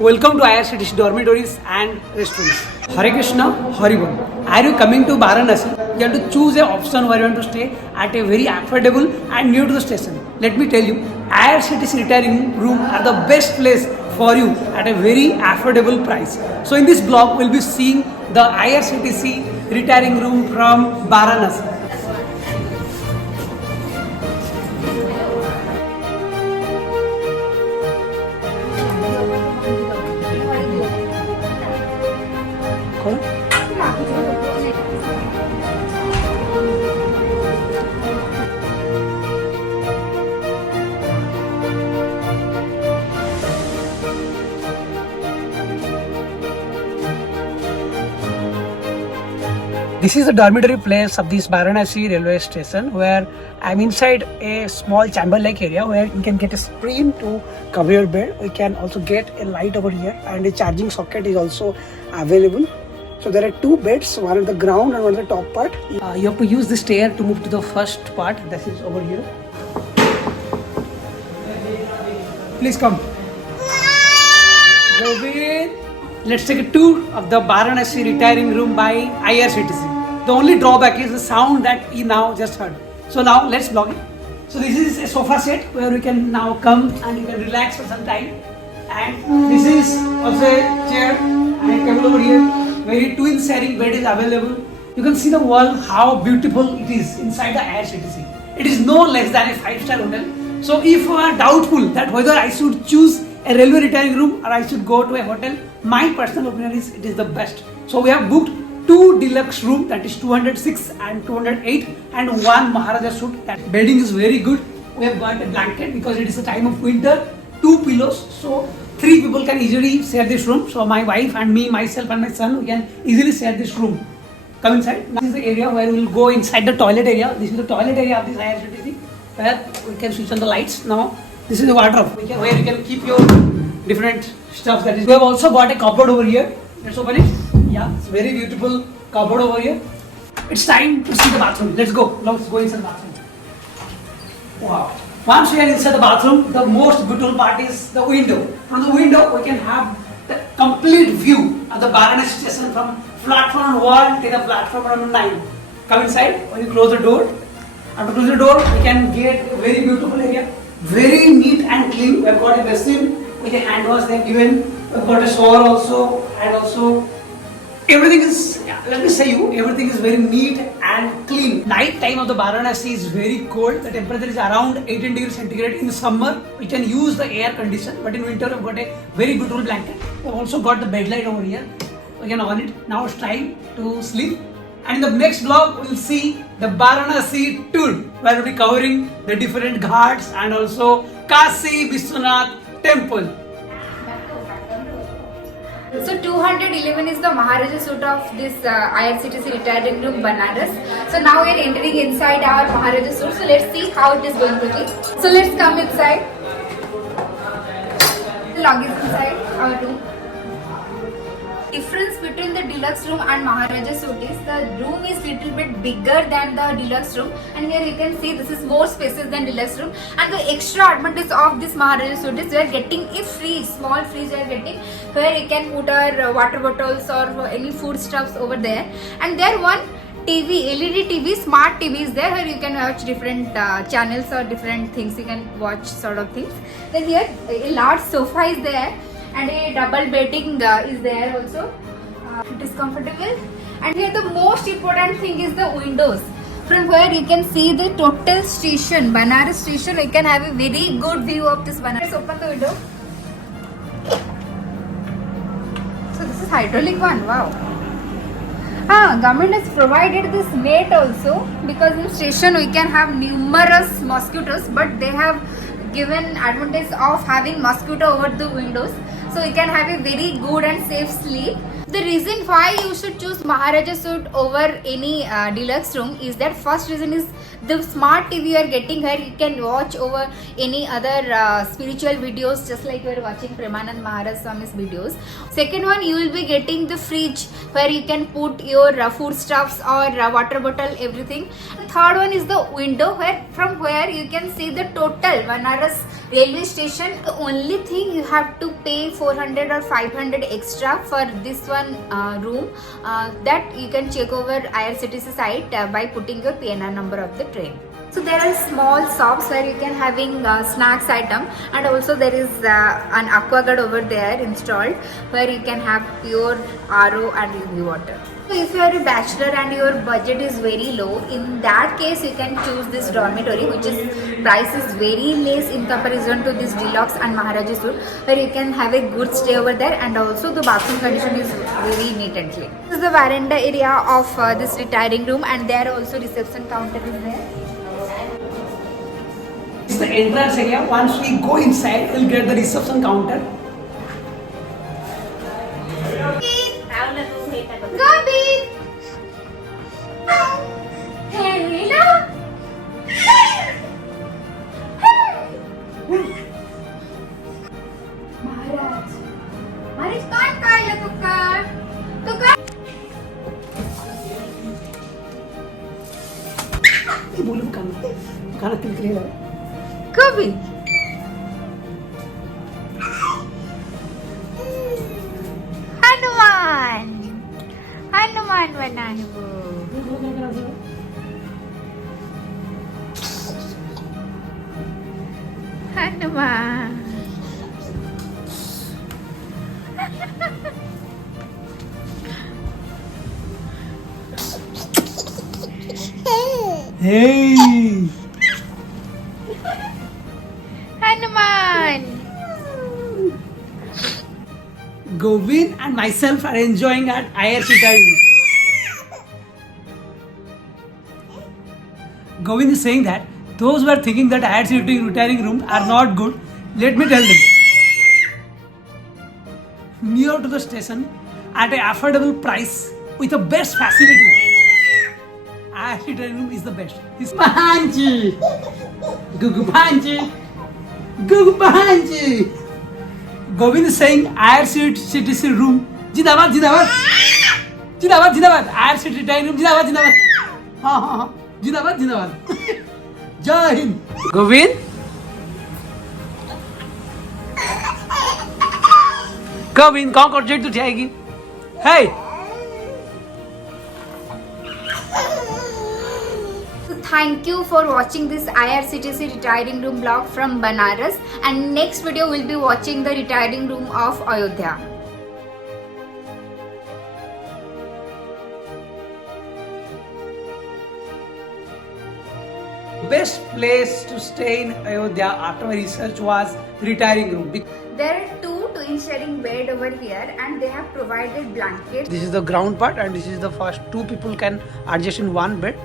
Welcome to IRCTC dormitories and restaurants. Hare Krishna, Haribol. Are you coming to Varanasi? You have to choose an option where you want to stay at a very affordable and near to the station. Let me tell you, IRCTC retiring room are the best place for you at a very affordable price. So in this blog, we'll be seeing the IRCTC retiring room from Varanasi. This is the dormitory place of this Varanasi railway station, where I'm inside a small chamber-like area where you can get a screen to cover your bed. We can also get a light over here, and a charging socket is also available. So there are two beds, one on the ground and one on the top part. You have to use the stair to move to the first part. That is over here. Please come. Jobin. Let's take a tour of the Varanasi retiring room by IRCTC. The only drawback is the sound that you now just heard. So now let's vlog it. So this is a sofa set where we can now come and you can relax for some time. And this is also a chair and a table over here. Very twin sharing bed is available. You can see the wall, how beautiful it is inside the IRCTC. It is no less than a 5-star hotel. So if you are doubtful that whether I should choose a railway retiring room or I should go to a hotel, my personal opinion is it is the best. So we have booked 2 deluxe rooms, that is 206 and 208, and 1 Maharaja suite. That bedding is very good. We have got a blanket because it is a time of winter, 2 pillows, so 3 people can easily share this room. So my wife and me, myself and my son, we can easily share this room. Come inside. Now this is the area where we will go inside the toilet area. This is the toilet area of this IRCTC, where we can switch on the lights. Now this is the wardrobe where you can keep your different stuff. That is, we have also got a cupboard over here. Let's open it. Yeah, it's very beautiful cupboard over here. It's time to see the bathroom. Let's go. Let's go inside the bathroom. Wow. Once we are inside the bathroom, the most beautiful part is the window. From the window, we can have the complete view of the Varanasi station from platform 1 to the platform number 9. Come inside. When you close the door, after closing the door, we can get a very beautiful area. Very neat and clean. We have got a basin with a hand wash they have given. We have got a shower also, and also everything is, let me say you, everything is very neat and clean. Night time of the Varanasi is very cold. The temperature is around 18 degrees centigrade. In summer, we can use the air condition, but in winter, we've got a very beautiful blanket. We've also got the bed light over here. We can on it. Now it's time to sleep. And in the next vlog, we'll see the Varanasi tour, where we'll be covering the different ghats and also Kashi Vishwanath temple. So 211 is the Maharaja suite of this IRCTC retiring room Banaras. So now we are entering inside our Maharaja suite. So let's see how it is going to be. So let's come inside. The luggage inside our room. Difference between the deluxe room and Maharaja suite is the room is little bit bigger than the deluxe room, and here you can see this is more spacious than deluxe room. And the extra advantage of this Maharaja suite is we are getting a fridge, small fridge we are getting, where you can put our water bottles or any food stuffs over there. And there one TV, LED TV, smart TV is there where you can watch different channels or different things you can watch sort of things. Then here a large sofa is there. And a double bedding is there also. It is comfortable. And here the most important thing is the windows. From where you can see the total station, Banaras station. You can have a very good view of this Banaras. Let's open the window. So this is hydraulic one. Wow. Government has provided this net also, because in station we can have numerous mosquitoes, but they have given advantage of having mosquito over the windows, so we can have a very good and safe sleep. The reason why you should choose Maharaja suite over any deluxe room is that first reason is the smart TV you are getting here. You can watch over any other spiritual videos just like you are watching Premanand Maharaj Swami's videos. Second one, you will be getting the fridge where you can put your foodstuffs or water bottle, everything. The third one is the window from where you can see the total Banaras railway station. The only thing you have to pay 400 or 500 extra for this one room that you can check over IRCTC site by putting your PNR number of the train. So there are small shops where you can having snacks item, and also there is an aquaguard over there installed where you can have pure RO and UV water. So if you are a bachelor and your budget is very low, in that case you can choose this dormitory, which is price is very less in comparison to this deluxe and Maharaja suite, where you can have a good stay over there, and also the bathroom condition is very neat and clean. This is the veranda area of this retiring room, and there also reception counter is there. This is the entrance area. Once we go inside, we'll get the reception counter. Gobin! Hello! Maharaj! Maharaj, काय काढलं तुका? तुका? मी बोलू काना click केलं. Gobin! Hanuman! Hanuman बनानु. Hanuman. Hey! Hanuman. Govin and myself are enjoying at IRCTC. Govin is saying that those who are thinking that IRCTC retiring rooms are not good, let me tell them. Near to the station, at an affordable price, with the best facility, IRCTC room is the best. It's Panchi! Gugu Panchi! Gugu Panchi! Govin is saying IRCTC room. Jindabad, Jindabad! Jindabad, Jindabad! IRCTC retiring room. Jindabad, Jindabad! Ha. Jindabad, Jindabad! Jai Hind! Govin? Govin, कौन contract तो जाएगी? Hey! Thank you for watching this IRCTC retiring room vlog from Banaras, and next video we'll be watching the retiring room of Ayodhya. Best place to stay in Ayodhya after my research was retiring room. There are two twin sharing bed over here, and they have provided blankets. This is the ground part, and this is the first. Two people can adjust in one bed.